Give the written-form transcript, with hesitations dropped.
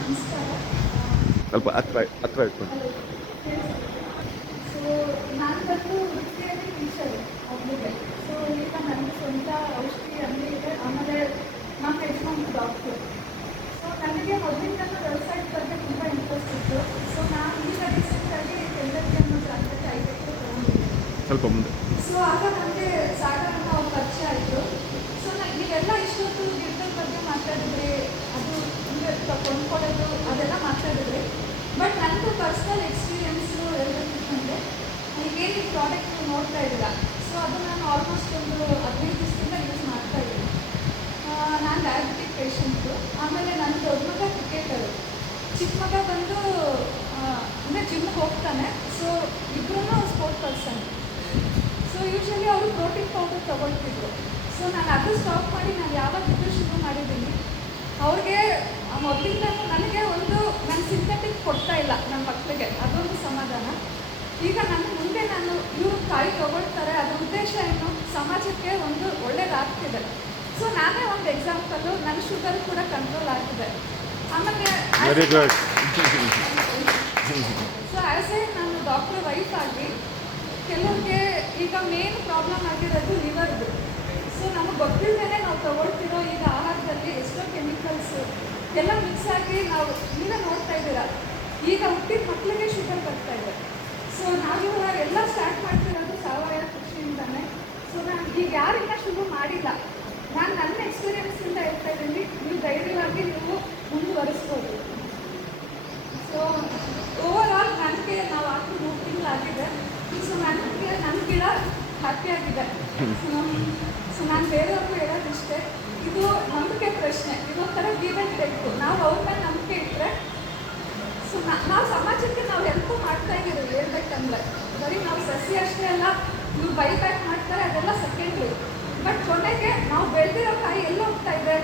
ನಮಸ್ಕಾರ. ಸ್ವಲ್ಪ ಹತ್ರ ಇಟ್ಕೊಂಡು. ಹಲೋ, ಸೊ ನಾನು ಬಂದು ವೃತ್ತಿಯಲ್ಲಿ ಟೀಚರು ಒಬ್ಬರಿಗೆ. ಸೊ ಈಗ ನನಗೆ ಸ್ವಂತ ಔಷಧಿ ಅಂಗಡಿ ಇದೆ. ಆಮೇಲೆ ನಮ್ಮ ಯಜಮಾನ ಡಾಕ್ಟ್ರು. ಸೊ ನನಗೆ ಮೊದಲಿಂದಲೂ ವ್ಯವಸಾಯದ ಬಗ್ಗೆ ತುಂಬ ಇಂಟ್ರೆಸ್ಟ್ ಇತ್ತು. ಸೊ ನಾನು ಈಗ ರೀಸೆಂಟಾಗಿ ಎಲ್ಲರಿಗೆ ಅನ್ನೋ ಜಾಗಕ್ಕೆ ಐದಕ್ಕೆ ತೊಗೊಂಡಿದ್ದೆ. ಸ್ವಲ್ಪ ಮುಂದೆ. ಸೊ ಆಗ ನನಗೆ ಸಾಗರ ಅವ್ರ ಪರಿಚಯ ಆಯಿತು. ಸೊ ನೀವೆಲ್ಲ ಇಷ್ಟೊತ್ತು ಗಿಡದ ಬಗ್ಗೆ ಮಾತಾಡಿದ್ರಿ, ಅದು ಅಂದರೆ ಕೊಂಡ್ಕೊಡೋದು ಅದೆಲ್ಲ ಮಾತಾಡಿದ್ರಿ. ಬಟ್ ನನಗೂ ಪರ್ಸ್ನಲ್ ಎಕ್ಸ್ಪೀರಿಯೆನ್ಸು ಎಲ್ಲದಕ್ಕೆ ಈಗೇನು ಈ ಪ್ರಾಡಕ್ಟ್ ನೋಡ್ತಾ ಇದ್ದೀರ, ಸೊ ಅದು ನಾನು ಆಲ್ಮೋಸ್ಟ್ ಒಂದು 15 ದಿವಸದಿಂದ ಯೂಸ್ ಮಾಡ್ತಾ ಇದ್ದೀನಿ. ನಾನು ಡಯಾಬಿಟಿಕ್ ಪೇಷಂಟು. ಆಮೇಲೆ ನನ್ನ ದೊಡ್ಡ ಮಗ ಕ್ರಿಕೆಟರು, ಚಿಕ್ಕ ಮಗ ಬಂದು ಅಂದರೆ ಜಿಮ್ಗೆ ಹೋಗ್ತಾನೆ. ಸೊ ಇಬ್ಬರೂ ಸ್ಪೋರ್ಟ್ ಪರ್ಸನ್. ಸೊ ಯೂಶ್ವಲಿ ಅವರು ಪ್ರೋಟೀನ್ ಪೌಡರ್ ತೊಗೊಳ್ತಿದ್ರು. ಸೊ ನಾನು ಅದು ಸ್ಟಾಪ್ ಮಾಡಿ ನಾನು ಯಾವಾಗಿದ್ದು ಶುರು ಮಾಡಿದ್ದೀನಿ. ಅವ್ರಿಗೆ ಮೊದಲಿಂದ ನನಗೆ ನಾನು ಸಿಂಥೆಟಿಕ್ ಕೊಡ್ತಾ ಇಲ್ಲ ನನ್ನ ಮಕ್ಕಳಿಗೆ, ಅದೊಂದು ಸಮಾಧಾನ. ಈಗ ನನ್ನ ಮುಂದೆ ಇವರು ಕಾಯಿ ತೊಗೊಳ್ತಾರೆ, ಅದರ ಉದ್ದೇಶ ಏನು, ಸಮಾಜಕ್ಕೆ ಒಂದು ಒಳ್ಳೇದಾಗ್ತಿದೆ. ಸೊ ನಾನೇ ಒಂದು ಎಕ್ಸಾಂಪಲ್ಲು, ನನ್ನ ಶುಗರ್ ಕೂಡ ಕಂಟ್ರೋಲ್ ಆಗ್ತಿದೆ. ಆಮೇಲೆ very good. So as A ನಾನು ಡಾಕ್ಟರ್ ವೈಫ್ ಆಗಿ ಕೆಲವ್ರಿಗೆ ಈಗ ಮೇನ್ ಪ್ರಾಬ್ಲಮ್ ಆಗಿರೋದು ಲಿವರ್ದು. ಸೊ ನಮಗೆ ಗೊತ್ತಿಲ್ಲದೇ ನಾವು ತೊಗೊಳ್ತಿರೋ ಈಗ ಆಹಾರದಲ್ಲಿ ಎಷ್ಟೋ ಕೆಮಿಕಲ್ಸು ಎಲ್ಲ ಮಿಕ್ಸ್ ಆಗಿ ನಾವು ಈಗ ನೋಡ್ತಾ ಇದ್ದೀರಾ, ಈಗ ಹುಟ್ಟಿದ ಮಕ್ಕಳಿಗೆ ಶುಗರ್ ಬರ್ತಾ ಇದೆ. ಸೊ ನಾವಿವಾಗ ಎಲ್ಲ ಸ್ಟಾರ್ಟ್ ಮಾಡ್ತಿರೋದು ಸಾವಯವ ಕೃಷಿಯಿಂದನೇ. ಸೊ ನಾನು ಈಗ ಯಾರಿಂದ ಶುರು ಮಾಡಿಲ್ಲ, ನಾನು ನನ್ನ ಎಕ್ಸ್ಪೀರಿಯೆನ್ಸಿಂದ ಹೇಳ್ತಾ ಇದ್ದೀನಿ. ನೀವು ಧೈರ್ಯವಾಗಿ ನೀವು ಮುಂದುವರಿಸ್ಬೋದು. ಸೊ ಓವರ್ ಆಲ್ ನನಗೆ ನಾವು ಹಾಕಿ 3 ತಿಂಗಳಾಗಿದೆ. ಸೊ ನನ್ನ ಗಿಡ ಹ್ಯಾಪಿಯಾಗಿದೆ. ಸೊ ನಾನು ಬೇರೆಯವ್ರಿಗೂ ಹೇಳೋದಿಷ್ಟೇ, ಇದು ನಂಬಿಕೆ ಪ್ರಶ್ನೆ. ಇದೊಂಥರ ಗೀವೆಂಟ್ ಬೇಕು. ನಾವು ಅವ್ರ ಮೇಲೆ ನಂಬಿಕೆ ಇಟ್ಟರೆ, ಸೊ ನಾವು ಸಮಾಜಕ್ಕೆ ನಾವು ಹೆಲ್ಪ್ ಮಾಡ್ತಾ ಇದ್ದೀವಿ. ಹೇಳ್ಬೇಕಂದ್ರೆ ಬರೀ ನಾವು ಸಸಿ ಅಷ್ಟೇ ಅಲ್ಲ, ಇವ್ರು ಬೈ ಬ್ಯಾಕ್ ಮಾಡ್ತಾರೆ, ಅದೆಲ್ಲ ಸೆಕೆಂಡ್ರಿ. ಬಟ್ ಕೊನೆಗೆ ನಾವು ಬೆಳೆದಿರೋ ಕಾಯಿ ಎಲ್ಲ ಹೋಗ್ತಾ ಇದೆ.